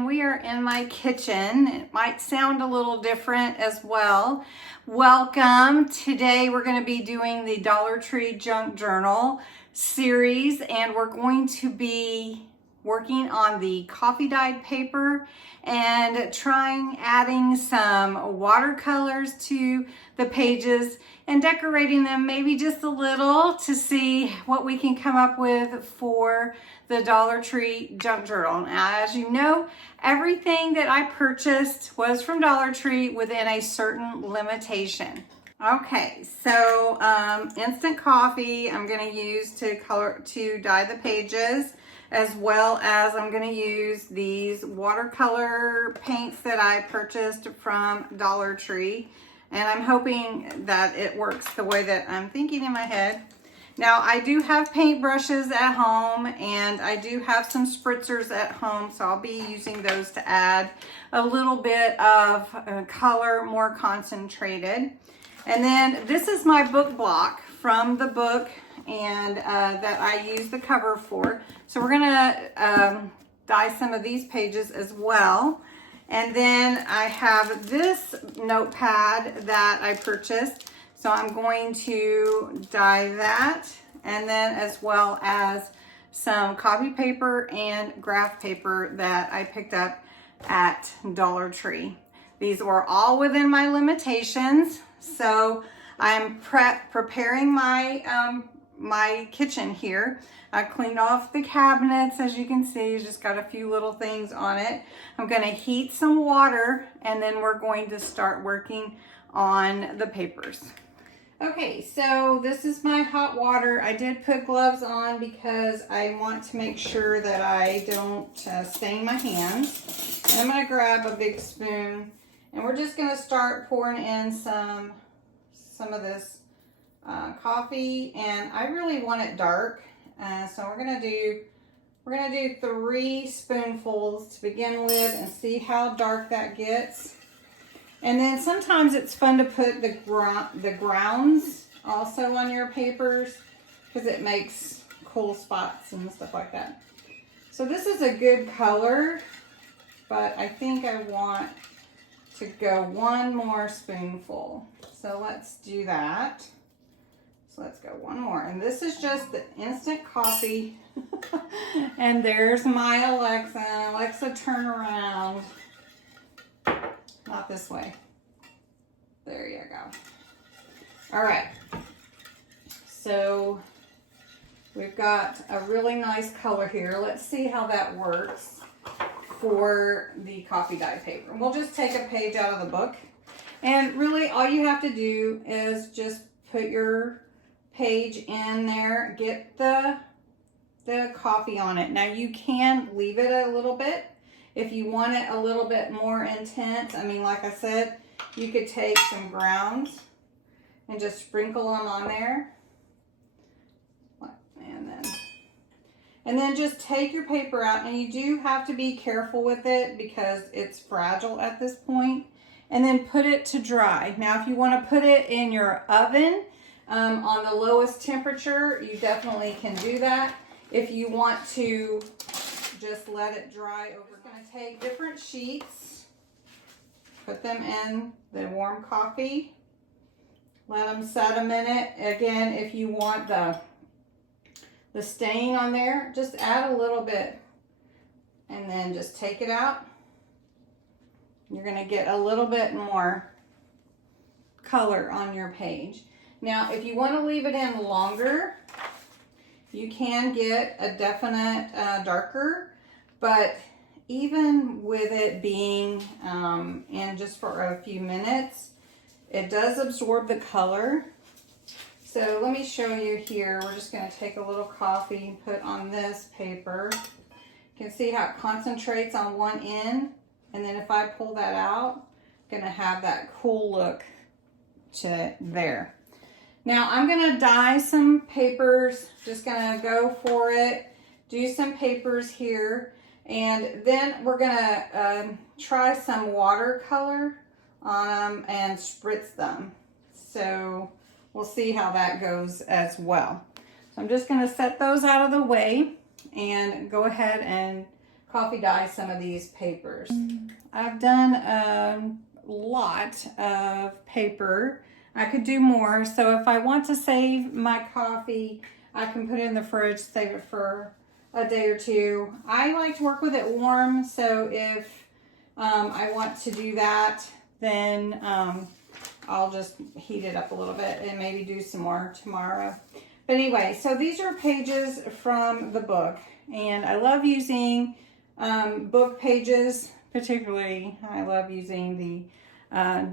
and we are in my kitchen. It might sound a little different as well. Welcome. Today we're going to be doing the Dollar Tree Junk Journal series, and we're going to be working on the coffee dyed paper and trying adding some watercolors to the pages and decorating them maybe just a little to see what we can come up with for the Dollar Tree Junk Journal. Now, as you know, everything that I purchased was from Dollar Tree within a certain limitation. Okay, so instant coffee I'm going to use to dye the pages, as well as I'm going to use these watercolor paints that I purchased from Dollar Tree, and I'm hoping that it works the way that I'm thinking in my head. Now, I do have paint brushes at home, and I do have some spritzers at home, so I'll be using those to add a little bit of color, more concentrated. And then this is my book block from the book, and that I use the cover for. So we're gonna dye some of these pages as well. And then I have this notepad that I purchased. So I'm going to dye that, and then as well as some copy paper and graph paper that I picked up at Dollar Tree. These were all within my limitations. So I'm preparing my my kitchen here. I cleaned off the cabinets, as you can see. It's just got a few little things on it. I'm going to heat some water, and then we're going to start working on the papers. Okay, so this is my hot water. I did put gloves on because I want to make sure that I don't stain my hands. And I'm going to grab a big spoon, and we're just going to start pouring in some of this coffee, and I really want it dark. So we're gonna do 3 spoonfuls to begin with and see how dark that gets. And then sometimes it's fun to put the grounds also on your papers, because it makes cool spots and stuff like that. So this is a good color, but I think I want to go 1 more spoonful. So let's do that. So let's go 1 more. And this is just the instant coffee. And there's my Alexa. Alexa, turn around. Not this way. There you go. All right. So we've got a really nice color here. Let's see how that works for the coffee dye paper. We'll just take a page out of the book. And really all you have to do is just put your page in there, get the coffee on it. Now you can leave it a little bit if you want it a little bit more intense. I mean, like I said, you could take some grounds and just sprinkle them on there. And then just take your paper out, and you do have to be careful with it because it's fragile at this point. And then put it to dry. Now, if you want to put it in your oven on the lowest temperature, you definitely can do that. If you want to just let it dry, we're going to take different sheets, put them in the warm coffee, let them set a minute. Again, if you want the stain on there, just add a little bit, and then just take it out. You're going to get a little bit more color on your page. Now, if you want to leave it in longer, you can get a definite darker, but even with it being in just for a few minutes, it does absorb the color. So let me show you here. We're just going to take a little coffee and put on this paper. You can see how it concentrates on one end. And then if I pull that out, I'm going to have that cool look to there. Now I'm going to dye some papers. Just going to go for it. Do some papers here. And then we're going to try some watercolor on them and spritz them. So we'll see how that goes as well. So I'm just going to set those out of the way and go ahead and coffee dye some of these papers. I've done a lot of paper. I could do more, so if I want to save my coffee, I can put it in the fridge, save it for a day or two. I like to work with it warm, so if I want to do that, then I'll just heat it up a little bit and maybe do some more tomorrow. But anyway, so these are pages from the book, and I love using book pages. Particularly, I love using the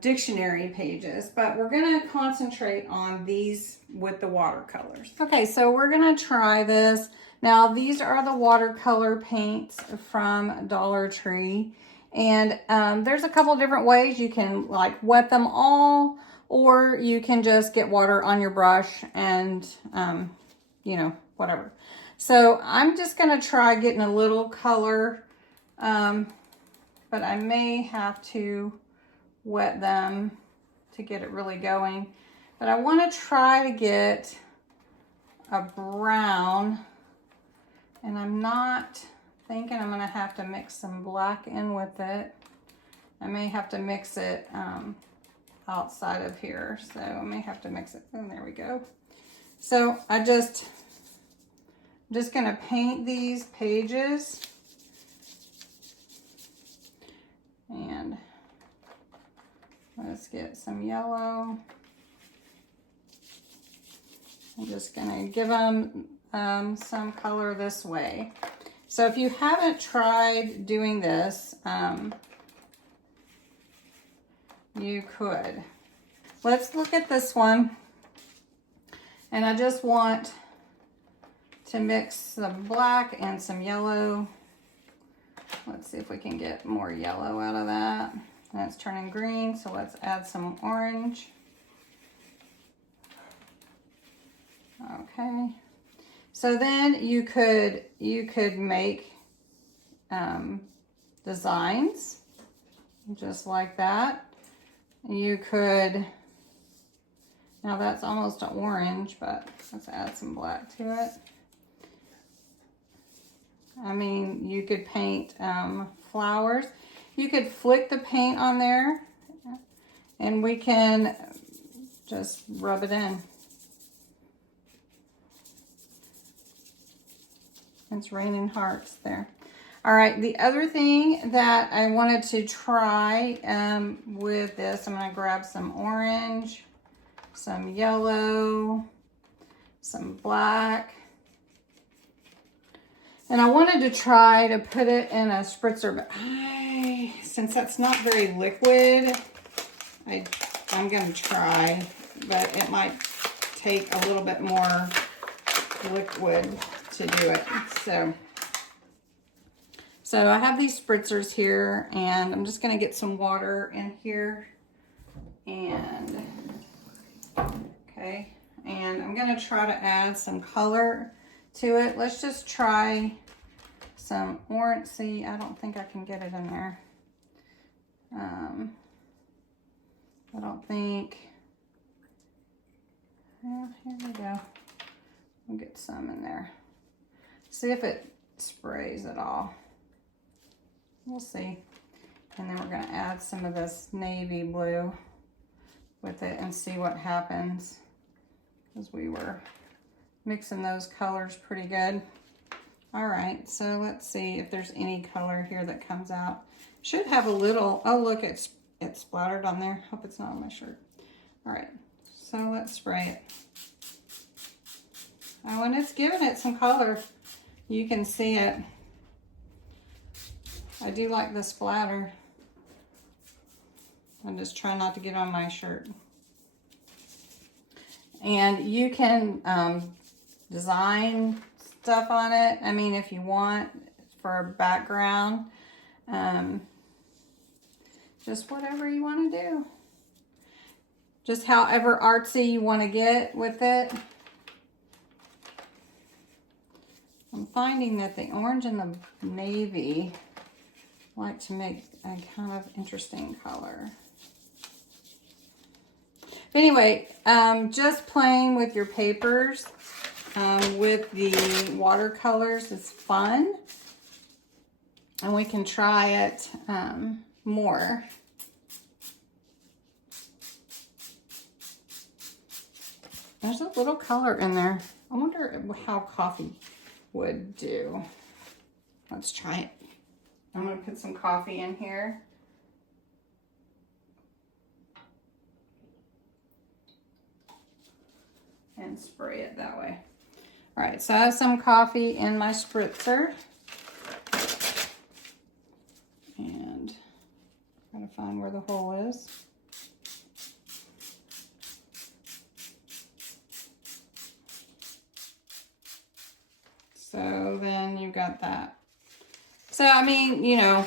dictionary pages, but we're going to concentrate on these with the watercolors. Okay, so we're going to try this. Now, these are the watercolor paints from Dollar Tree, and there's a couple different ways. You can like wet them all, or you can just get water on your brush and, you know, whatever. So I'm just going to try getting a little color, but I may have to wet them to get it really going. But I want to try to get a brown, and I'm not thinking I'm going to have to mix some black in with it. I may have to mix it outside of here, so I may have to mix it. And there we go. So I'm just going to paint these pages. And let's get some yellow. I'm just going to give them some color this way. So if you haven't tried doing this, you could. Let's look at this one. And I just want to mix some black and some yellow. Let's see if we can get more yellow out of that. That's turning green, so let's add some orange. Okay. So then you could make designs just like that. You could, now that's almost an orange, but let's add some black to it. I mean, you could paint flowers. You could flick the paint on there, and we can just rub it in. It's raining hearts there. All right, the other thing that I wanted to try with this, I'm going to grab some orange, some yellow, some black. And I wanted to try to put it in a spritzer, but since that's not very liquid, I'm going to try, but it might take a little bit more liquid to do it. So I have these spritzers here, and I'm just going to get some water in here. And, okay, and I'm going to try to add some color to it. Let's just try some orange. See, I don't think I can get it in there. I don't think. Well, here we go. We'll get some in there. See if it sprays at all. We'll see. And then we're going to add some of this navy blue with it and see what happens, because we were mixing those colors pretty good. All right, so let's see if there's any color here that comes out. Should have a little, oh look, it's splattered on there. Hope it's not on my shirt. All right, so let's spray it. Oh, and it's giving it some color. You can see it. I do like the splatter. I'm just trying not to get on my shirt. And you can design stuff on it. I mean, if you want, for a background. Just whatever you want to do. Just however artsy you want to get with it. I'm finding that the orange and the navy like to make a kind of interesting color. But anyway, just playing with your papers with the watercolors is fun. and we can try it more. There's a little color in there. I wonder how coffee would do. Let's try it. I'm going to put some coffee in here. And spray it that way. All right, so I have some coffee in my spritzer. And I'm going to find where the hole is. So then you got that. So, I mean, you know,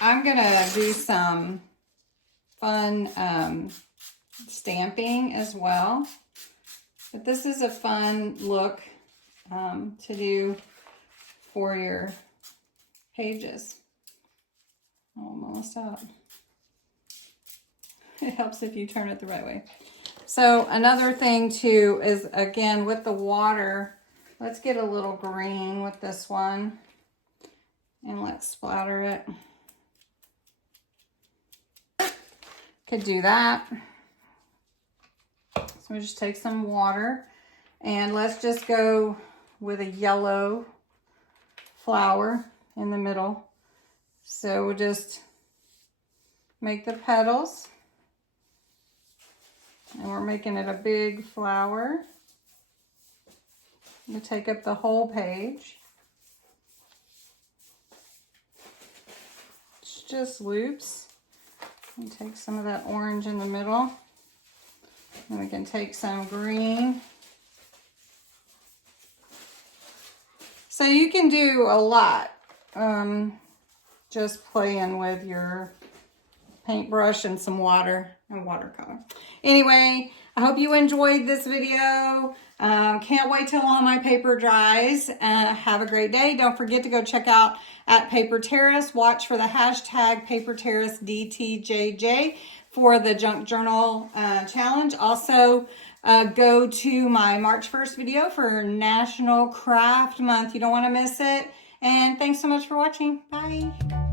I'm going to do some fun stamping as well. But this is a fun look to do for your pages. Oh, I'm almost out. It helps if you turn it the right way. So another thing too is, again, with the water, let's get a little green with this one. And let's splatter it. Could do that. So we just take some water and let's just go with a yellow flower in the middle. So we'll just make the petals, and we're making it a big flower. You take up the whole page. It's just loops. And take some of that orange in the middle. And we can take some green. So you can do a lot just playing with your paintbrush and some water and watercolor. Anyway, I hope you enjoyed this video. Can't wait till all my paper dries. Have a great day. Don't forget to go check out at Paper Terrace. Watch for the hashtag Paper Terrace DTJJ for the Junk Journal challenge. Also, go to my March 1st video for National Craft Month. You don't want to miss it. And thanks so much for watching. Bye.